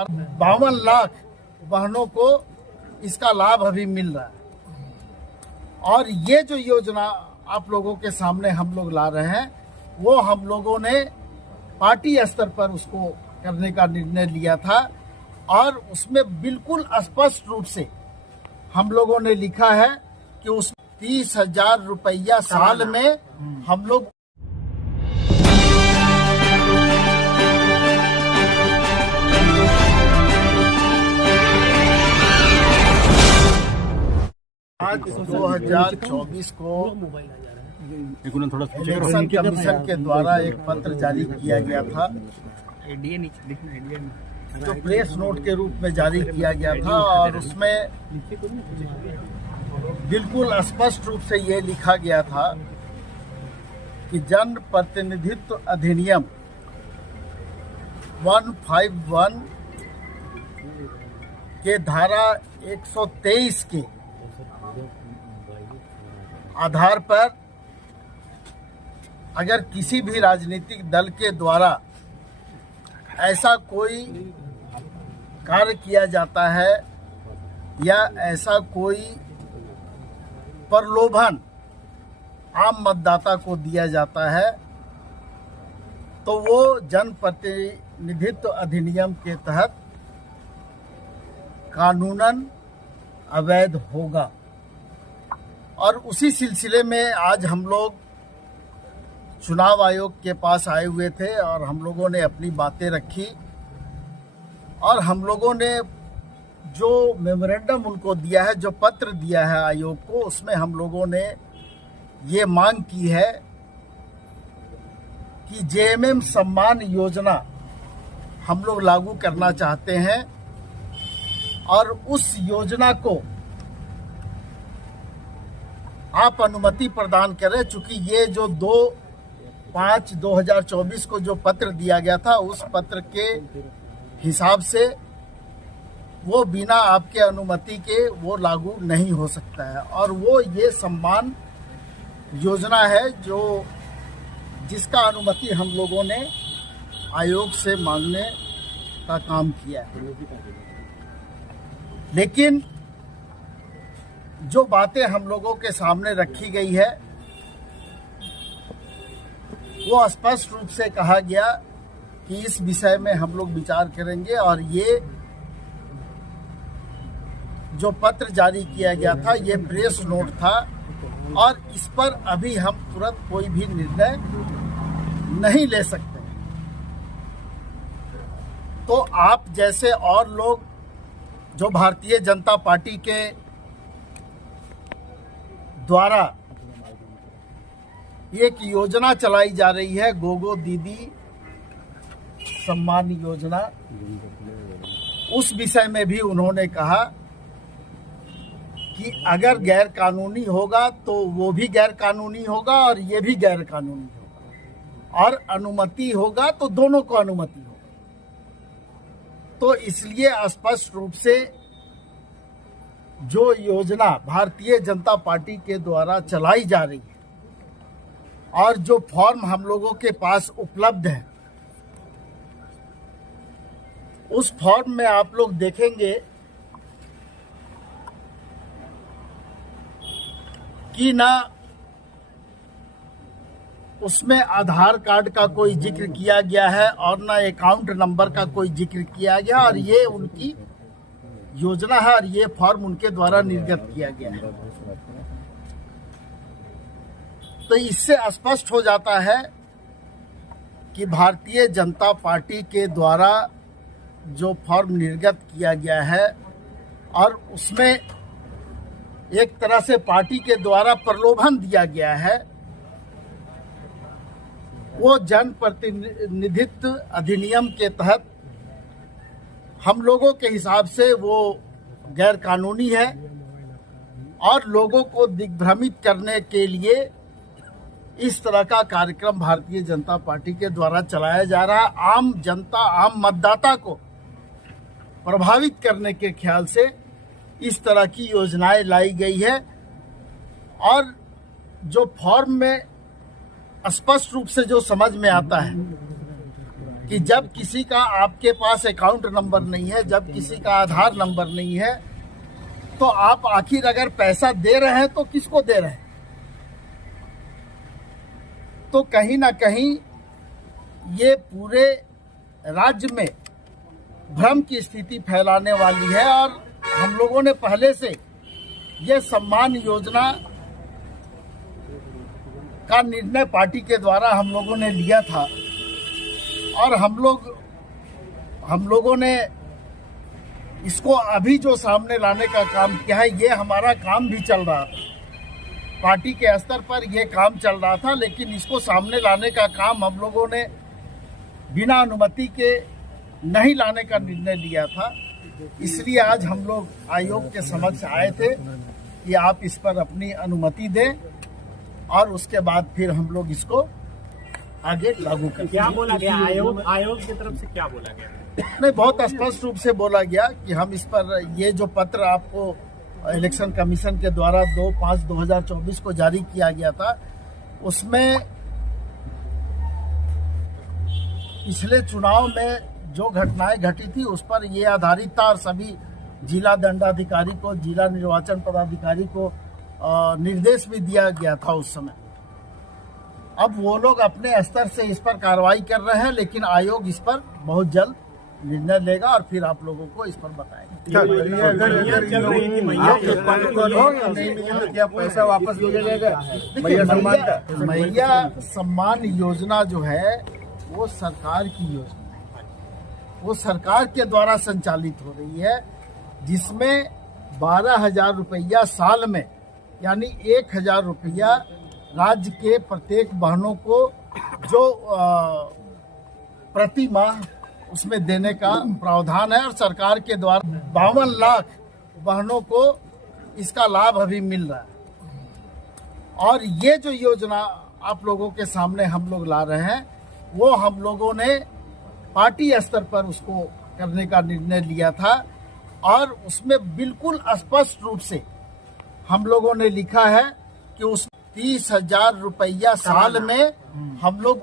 52 लाख बहनों को इसका लाभ अभी मिल रहा है। और ये जो योजना आप लोगों के सामने हम लोग ला रहे हैं, वो हम लोगों ने पार्टी स्तर पर उसको करने का निर्णय लिया था और उसमें बिल्कुल स्पष्ट रूप से हम लोगों ने लिखा है कि उस 30,000 रुपया साल में हम लोग आज 2024 को इलेक्शन कमीशन के द्वारा एक पत्र जारी किया गया था, जो प्रेस नोट के रूप में जारी किया गया था। और उसमें बिल्कुल स्पष्ट रूप से ये लिखा गया था कि जन प्रतिनिधित्व अधिनियम 151 के धारा 123 के आधार पर अगर किसी भी राजनीतिक दल के द्वारा ऐसा कोई कार्य किया जाता है या ऐसा कोई प्रलोभन आम मतदाता को दिया जाता है, तो वो जनप्रतिनिधित्व अधिनियम के तहत कानूनन अवैध होगा। और उसी सिलसिले में आज हम लोग चुनाव आयोग के पास आए हुए थे और हम लोगों ने अपनी बातें रखी और हम लोगों ने जो मेमोरेंडम उनको दिया है, जो पत्र दिया है आयोग को, उसमें हम लोगों ने ये मांग की है कि जेएमएम सम्मान योजना हम लोग लागू करना चाहते हैं और उस योजना को आप अनुमति प्रदान करें। चूंकि ये जो 2/5/2024 को जो पत्र दिया गया था, उस पत्र के हिसाब से वो बिना आपके अनुमति के वो लागू नहीं हो सकता है। और वो ये सम्मान योजना है जो जिसका अनुमति हम लोगों ने आयोग से मांगने का काम किया है। लेकिन जो बातें हम लोगों के सामने रखी गई है, वो स्पष्ट रूप से कहा गया कि इस विषय में हम लोग विचार करेंगे। और ये जो पत्र जारी किया गया था, ये प्रेस नोट था और इस पर अभी हम तुरंत कोई भी निर्णय नहीं ले सकते। तो आप जैसे और लोग जो भारतीय जनता पार्टी के द्वारा एक योजना चलाई जा रही है, गोगो दीदी सम्मान योजना, उस विषय में भी उन्होंने कहा कि अगर गैर कानूनी होगा तो वो भी गैर कानूनी होगा और ये भी गैर कानूनी होगा, और अनुमति होगा तो दोनों को अनुमति होगा। तो इसलिए स्पष्ट रूप से जो योजना भारतीय जनता पार्टी के द्वारा चलाई जा रही है और जो फॉर्म हम लोगों के पास उपलब्ध है, उस फॉर्म में आप लोग देखेंगे कि ना उसमें आधार कार्ड का कोई जिक्र किया गया है और ना अकाउंट नंबर का कोई जिक्र किया गया, और ये उनकी योजना है और ये फॉर्म उनके द्वारा निर्गत किया गया है। तो इससे स्पष्ट हो जाता है कि भारतीय जनता पार्टी के द्वारा जो फॉर्म निर्गत किया गया है और उसमें एक तरह से पार्टी के द्वारा प्रलोभन दिया गया है, वो जन प्रतिनिधित्व अधिनियम के तहत हम लोगों के हिसाब से वो गैर कानूनी है और लोगों को दिग्भ्रमित करने के लिए इस तरह का कार्यक्रम भारतीय जनता पार्टी के द्वारा चलाया जा रहा है। आम जनता, आम मतदाता को प्रभावित करने के ख्याल से इस तरह की योजनाएं लाई गई है। और जो फॉर्म में स्पष्ट रूप से जो समझ में आता है कि जब किसी का आपके पास अकाउंट नंबर नहीं है, जब किसी का आधार नंबर नहीं है, तो आप आखिर अगर पैसा दे रहे हैं तो किसको दे रहे हैं? तो कहीं ना कहीं ये पूरे राज्य में भ्रम की स्थिति फैलाने वाली है। और हम लोगों ने पहले से ये सम्मान योजना का निर्णय पार्टी के द्वारा हम लोगों ने लिया था और हम लोगों ने इसको अभी जो सामने लाने का काम किया है, ये हमारा काम भी चल रहा था, पार्टी के स्तर पर ये काम चल रहा था, लेकिन इसको सामने लाने का काम हम लोगों ने बिना अनुमति के नहीं लाने का निर्णय लिया था। इसलिए आज हम लोग आयोग के समक्ष आए थे कि आप इस पर अपनी अनुमति दें और उसके बाद फिर हम लोग इसको आगे लागू करें। क्या बोला गया आयोग की तरफ से, क्या बोला गया? नहीं, बहुत स्पष्ट रूप से बोला गया कि हम इस पर ये जो पत्र आपको इलेक्शन कमीशन के द्वारा 2/5/2024 को जारी किया गया था, उसमें पिछले चुनाव में जो घटनाएं घटी थी उस पर ये आधारित था और सभी जिला दंडाधिकारी को, जिला निर्वाचन पदाधिकारी को निर्देश भी दिया गया था उस समय। अब वो लोग अपने स्तर से इस पर कार्रवाई कर रहे हैं, लेकिन आयोग इस पर बहुत जल्द निर्णय लेगा और फिर आप लोगों को इस पर बताएंगे। क्या पैसा वापस दिया जाएगा? मैया सम्मान योजना जो है वो सरकार की योजना है, वो सरकार के द्वारा संचालित हो रही है, जिसमें 12,000 रुपया साल में, यानी 1,000 रुपया राज्य के प्रत्येक बहनों को जो प्रति माह उसमें देने का प्रावधान है और सरकार के द्वारा 52 लाख बहनों को इसका लाभ अभी मिल रहा है। और ये जो योजना आप लोगों के सामने हम लोग ला रहे हैं, वो हम लोगों ने पार्टी स्तर पर उसको करने का निर्णय लिया था और उसमें बिल्कुल स्पष्ट रूप से हम लोगों ने लिखा है कि उस 30,000 रुपया साल में हम लोग